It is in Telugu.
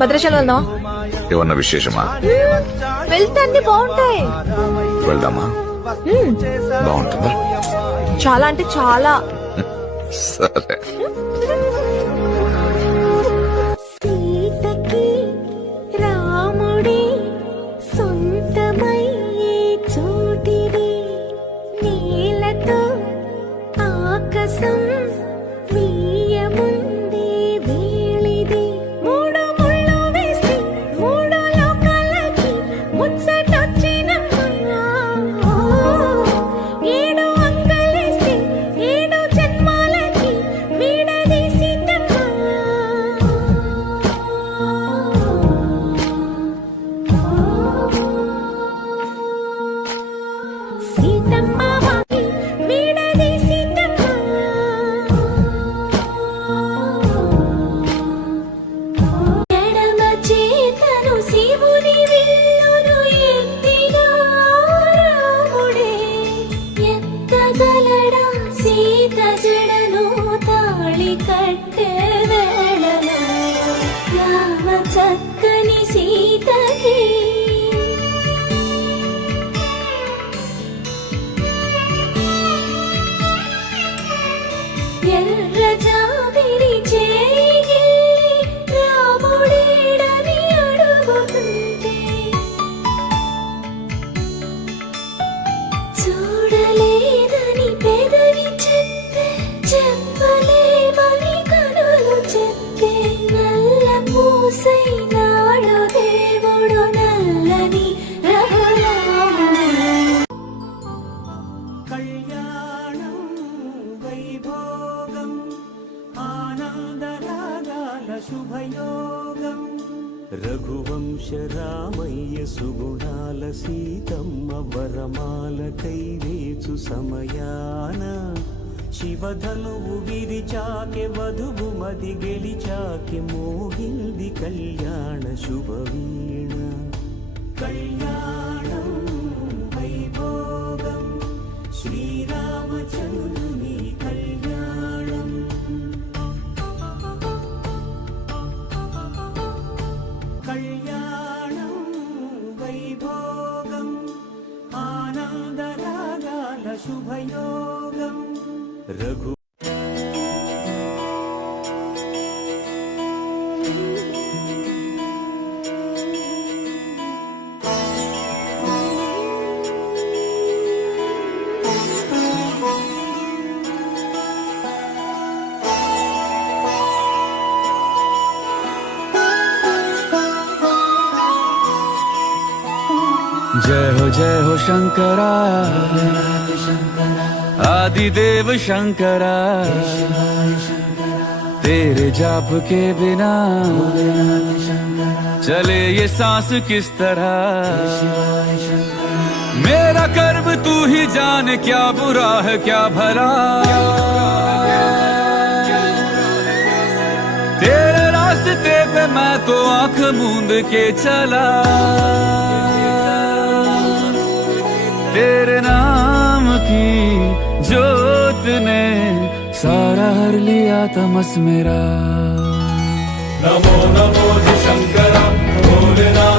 భద్రాచలం వెళ్దాం. ఏమన్నా విశేషమా? వెళ్తే అన్ని బాగుంటాయి. వెళ్దామా? బాగుంటుందా? చాలా అంటే చాలా. సరే. సీతకి రాముడే సొంతమయ్యే చోటిది, నీలతో ఆకాశం వీయముందే వేళిది, మూడు ముళ్ళు వేసి మూడు లోకాలకి ముచ్చటొచ్చినమ్మా, ఏడు అంగలేసి ఏడు జన్మాలకి వీడదీసిందమ్మా. సీతమ్మ వాకి వీడదీసిందమ్మా. ఎడమ చేతను శివుని విల్లును ఎత్తినా రాముడే, ఎత్తగలడా సీత జడను తాళి కట్టే వేళలో, రామ చక్కని సీతకి ఎర్ర జాబిలి చేయి రాముడేడని అడుగుతుంటే, చూడలేదని పెదవి చెప్పే చెప్పలేమని కనులు చెప్పే, నల్ల పూసైనాడు దేవుడు నల్లని రఘురాముడు. కళ్యాణం వైభోగం ఆనందరాగాల శుభయోగం, రఘువంశ రామయ్య సుగుణాల సీతమ్మ వరమాల కైవేచు సమయాన, శివధనువు విరిచాకె వధువు మది గెలిచాకె మోగింది కళ్యాణ శుభవీణ. కళ్యాణం వైభోగం శ్రీరామచంద్రుని కళ్యాణం. కళ్యాణం వైభోగం ఆనందరాగాల శుభయోగం, రఘు जय हो शंकरा आदिदेव शंकरा, तेरे जाप के बिना चले ये सांस किस तरह, मेरा कर्म तू ही जाने क्या बुरा है क्या भला, तेरे रास्ते पे मैं तो आंख मूंद के चला, तेरे नाम की जोत ने सारा हर लिया तमस मेरा। नमो नमो शंकरा भोलेनाथ